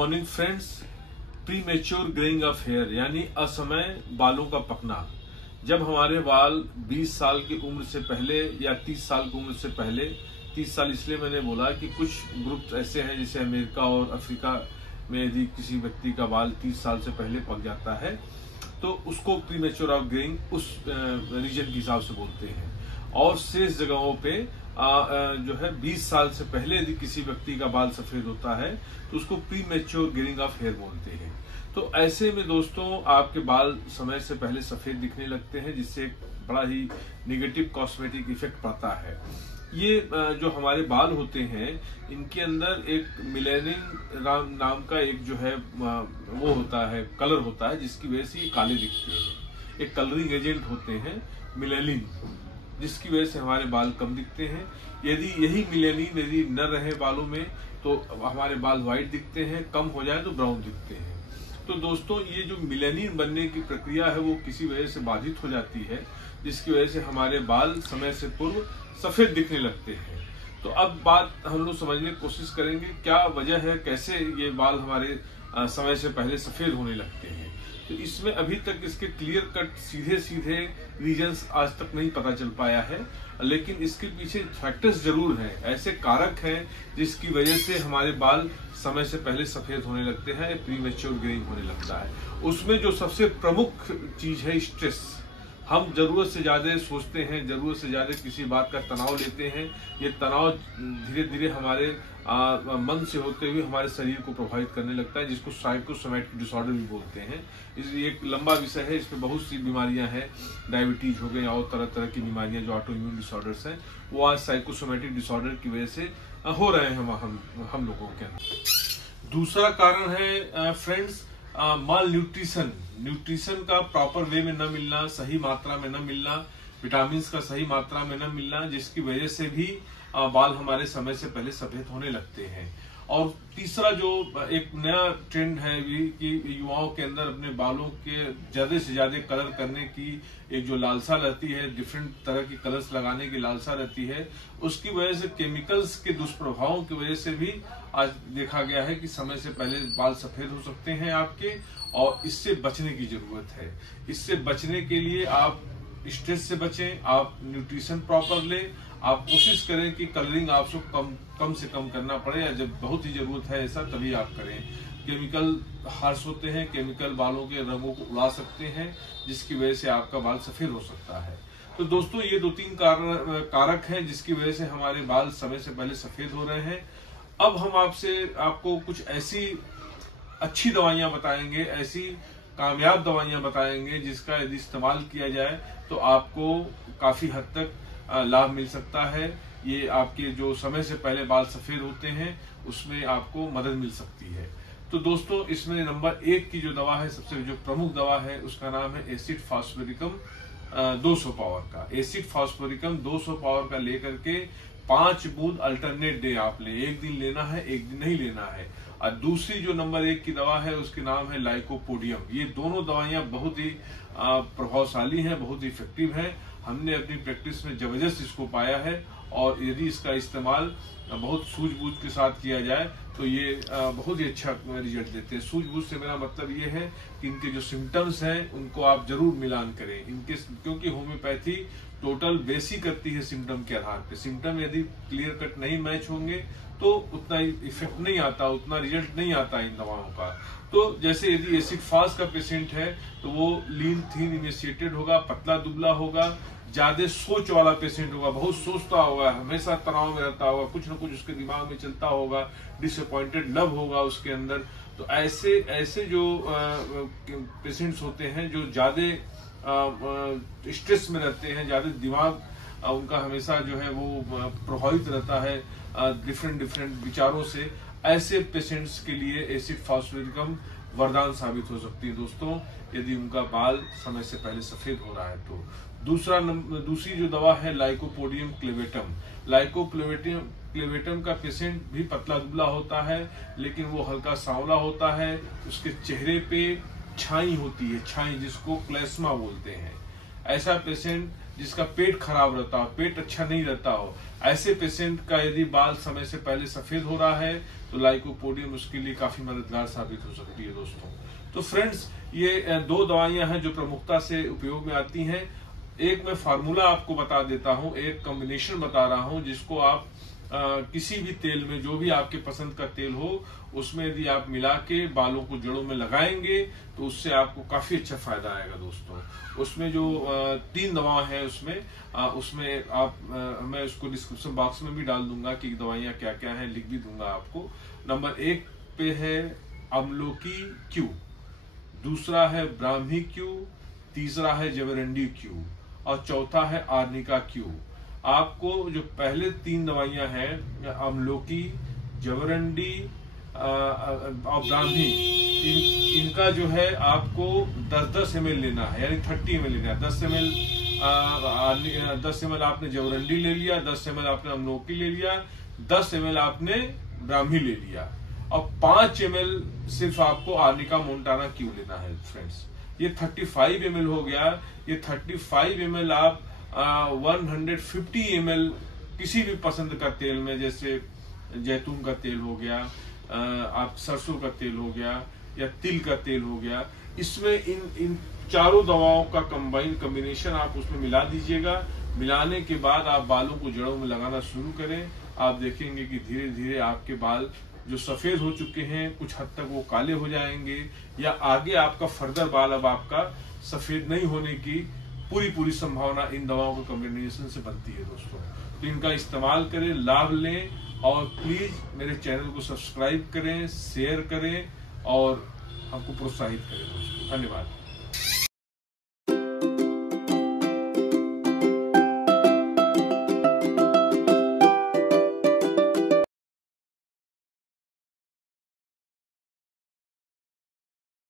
Morning friends. Premature greying of hair यानी असमय बालों का पकना। जब हमारे बाल 20 साल की उम्र से पहले या 30 साल की उम्र से पहले, 30 साल इसलिए मैंने बोला कि कुछ ग्रुप ऐसे हैं जैसे अमेरिका और अफ्रीका में यदि किसी व्यक्ति का बाल 30 साल से पहले पक जाता है तो उसको प्रीमेच्योर ऑफ ग्रेइंग उस रीजन के हिसाब से बोलते हैं। और शेष जगहों पे जो है 20 साल से पहले यदि किसी व्यक्ति का बाल सफेद होता है तो उसको प्रीमेच्योर ग्रेइंग ऑफ हेयर बोलते हैं। तो ऐसे में दोस्तों आपके बाल समय से पहले सफेद दिखने लगते हैं, जिससे बड़ा ही नेगेटिव कॉस्मेटिक इफेक्ट पड़ता है। ये जो हमारे बाल होते हैं इनके अंदर एक मिलेनिन नाम का एक जो है वो होता है, कलर होता है, जिसकी वजह से ये काले दिखते हैं। एक कलरिंग एजेंट होते हैं मिलेनिन, जिसकी वजह से हमारे बाल कम दिखते हैं। यदि यही मिलेनिन यदि न रहे बालों में तो हमारे बाल व्हाइट दिखते हैं, कम हो जाए तो ब्राउन दिखते हैं। तो दोस्तों ये जो मिलेनिन बनने की प्रक्रिया है वो किसी वजह से बाधित हो जाती है, जिसकी वजह से हमारे बाल समय से पूर्व सफेद दिखने लगते हैं। तो अब बात हम लोग समझने की कोशिश करेंगे क्या वजह है, कैसे ये बाल हमारे समय से पहले सफेद होने लगते हैं। तो इसमें अभी तक इसके क्लियर कट सीधे सीधे रीजंस आज तक नहीं पता चल पाया है, लेकिन इसके पीछे फैक्टर्स जरूर हैं, ऐसे कारक हैं जिसकी वजह से हमारे बाल समय से पहले सफेद होने लगते हैं, प्रीमेच्योर ग्रेइंग होने लगता है। उसमें जो सबसे प्रमुख चीज है स्ट्रेस। हम जरूरत से ज्यादा सोचते हैं, जरूरत से ज्यादा किसी बात का तनाव लेते हैं। ये तनाव धीरे धीरे हमारे मन से होते हुए हमारे शरीर को प्रभावित करने लगता है, जिसको साइकोसोमैटिक डिसऑर्डर भी बोलते हैं। इसलिए एक लंबा विषय है, इसमें बहुत सी बीमारियां हैं, डायबिटीज हो गई और तरह तरह की बीमारियां जो ऑटो इम्यून डिसऑर्डर्स हैं वो आज साइकोसोमैटिक डिसऑर्डर की वजह से हो रहे हैं हम लोगों के अंदर। दूसरा कारण है फ्रेंड्स माल न्यूट्रिशन। न्यूट्रिशन का प्रॉपर वे में न मिलना, सही मात्रा में न मिलना, विटामिन का सही मात्रा में न मिलना, जिसकी वजह से भी बाल हमारे समय से पहले सफेद होने लगते हैं। और तीसरा जो एक नया ट्रेंड है कि युवाओं के अंदर अपने बालों के ज्यादा से ज्यादा कलर करने की एक जो लालसा रहती है, डिफरेंट तरह की कलर्स लगाने की लालसा रहती है, उसकी वजह से केमिकल्स के दुष्प्रभावों की वजह से भी आज देखा गया है कि समय से पहले बाल सफेद हो सकते हैं आपके। और इससे बचने की जरूरत है। इससे बचने के लिए आप स्ट्रेस से बचें, आप न्यूट्रिशन प्रॉपर लें, आप कोशिश करें कि कलरिंग आपको कम से कम करना पड़े, या जब बहुत ही जरूरत है ऐसा तभी आप करें। केमिकल हार्श होते हैं, केमिकल बालों के रंगों को उड़ा सकते हैं, जिसकी वजह से आपका बाल सफेद हो सकता है। तो दोस्तों ये 2-3 कारक हैं जिसकी वजह से हमारे बाल समय से पहले सफेद हो रहे हैं। अब हम आपको कुछ ऐसी अच्छी दवाइयां बताएंगे, ऐसी कामयाब दवाइयां बताएंगे जिसका यदि इस्तेमाल किया जाए तो आपको काफी हद तक लाभ मिल सकता है। ये आपके जो समय से पहले बाल सफेद होते हैं उसमें आपको मदद मिल सकती है। तो दोस्तों इसमें नंबर 1 की जो दवा है, सबसे जो प्रमुख दवा है, उसका नाम है एसिड फास्फोरिकम 200 पावर का। एसिड फास्फोरिकम 200 पावर का लेकर के 5 बूंद अल्टरनेट डे आप ले, एक दिन लेना है, एक दिन नहीं लेना है। और दूसरी जो नंबर 1 की दवा है उसके नाम है लाइकोपोडियम। ये दोनों दवाइयां बहुत ही प्रभावशाली हैं, बहुत ही इफेक्टिव हैं। हमने अपनी प्रैक्टिस में जबरदस्त इसको पाया है, और यदि इसका इस्तेमाल बहुत सूझबूझ के साथ किया जाए तो ये बहुत ही अच्छा रिजल्ट देते हैं। सूझबूझ से मेरा मतलब ये है कि इनके जो सिम्टम्स हैं उनको आप जरूर मिलान करें इनके, क्योंकि होम्योपैथी टोटल बेस ही करती है सिम्टम के आधार पे। सिम्टम यदि क्लियर कट नहीं मैच होंगे तो उतना इफेक्ट नहीं आता, उतना रिजल्ट नहीं आता इन दवाओं का। तो जैसे यदि एसिड फास्ट का पेशेंट है तो वो लीन थीन इमेशिएटेड होगा, पतला दुबला होगा, ज्यादा सोच वाला पेशेंट होगा, बहुत सोचता होगा, हमेशा तनाव में रहता होगा, कुछ न कुछ उसके दिमाग में चलता होगा, डिसअपॉइंटेड लव होगा उसके अंदर। तो ऐसे जो पेशेंट्स होते हैं जो ज्यादा स्ट्रेस में रहते हैं, ज्यादा दिमाग उनका हमेशा जो है वो प्रभावित रहता है डिफरेंट विचारों से, ऐसे पेशेंट्स के लिए एसिड फास्फोरिकम वरदान साबित हो सकती है दोस्तों, यदि उनका बाल समय से पहले सफेद हो रहा है तो। दूसरी जो दवा है लाइकोपोडियम क्लेवेटम। क्लेवेटम का पेशेंट भी पतला दुबला होता है, लेकिन वो हल्का सांवला होता है, उसके चेहरे पे छाई होती है, छाई जिसको क्लेस्मा बोलते हैं। ऐसा पेशेंट जिसका पेट खराब रहता हो, पेट अच्छा नहीं रहता हो, ऐसे पेशेंट का यदि बाल समय से पहले सफेद हो रहा है तो लाइकोपोडियम उसके लिए काफी मददगार साबित हो सकती है दोस्तों। तो फ्रेंड्स, ये 2 दवाइयां हैं जो प्रमुखता से उपयोग में आती हैं। एक मैं फार्मूला आपको बता देता हूं, एक कॉम्बिनेशन बता रहा हूं जिसको आप किसी भी तेल में, जो भी आपके पसंद का तेल हो, उसमें यदि आप मिला के बालों को जड़ों में लगाएंगे तो उससे आपको काफी अच्छा फायदा आएगा दोस्तों। उसमें जो 3 दवा है उसमें आप मैं उसको डिस्क्रिप्शन बॉक्स में भी डाल दूंगा कि दवाइयां क्या क्या हैं, लिख भी दूंगा आपको। नंबर 1 पे है अमलोकी क्यू, दूसरा है ब्राह्मी क्यू, तीसरा है जवरंडी क्यू और चौथा है आर्निका क्यू। आपको जो पहले 3 दवाइयां हैं, अमलोकी, जवरंडी और ब्राह्मी, इनका जो है आपको 10-10 ml लेना है, यानी 30 ml लेना है। 10 ml आपने जवरंडी ले लिया, 10 ml आपने अमलोकी ले लिया, 10 ml आपने ब्राह्मी ले लिया और 5 ml सिर्फ आपको आर्निका मोंटाना क्यू लेना है फ्रेंड्स। ये 35 ml हो गया। ये 35 ml आप 150 ml किसी भी पसंद का तेल में, जैसे जैतून का तेल हो गया, आप सरसों का तेल हो गया या तिल का तेल हो गया, इसमें इन चारों दवाओं का कॉम्बिनेशन आप उसमें मिला दीजिएगा। मिलाने के बाद आप बालों को जड़ों में लगाना शुरू करें। आप देखेंगे कि धीरे धीरे आपके बाल जो सफेद हो चुके हैं कुछ हद तक वो काले हो जाएंगे, या आगे आपका फर्दर बाल अब आपका सफेद नहीं होने की पूरी संभावना इन दवाओं के कॉम्बिनेशन से बनती है दोस्तों। तो इनका इस्तेमाल करें, लाभ लें और प्लीज मेरे चैनल को सब्सक्राइब करें, शेयर करें और हमको प्रोत्साहित करें दोस्तों। धन्यवाद।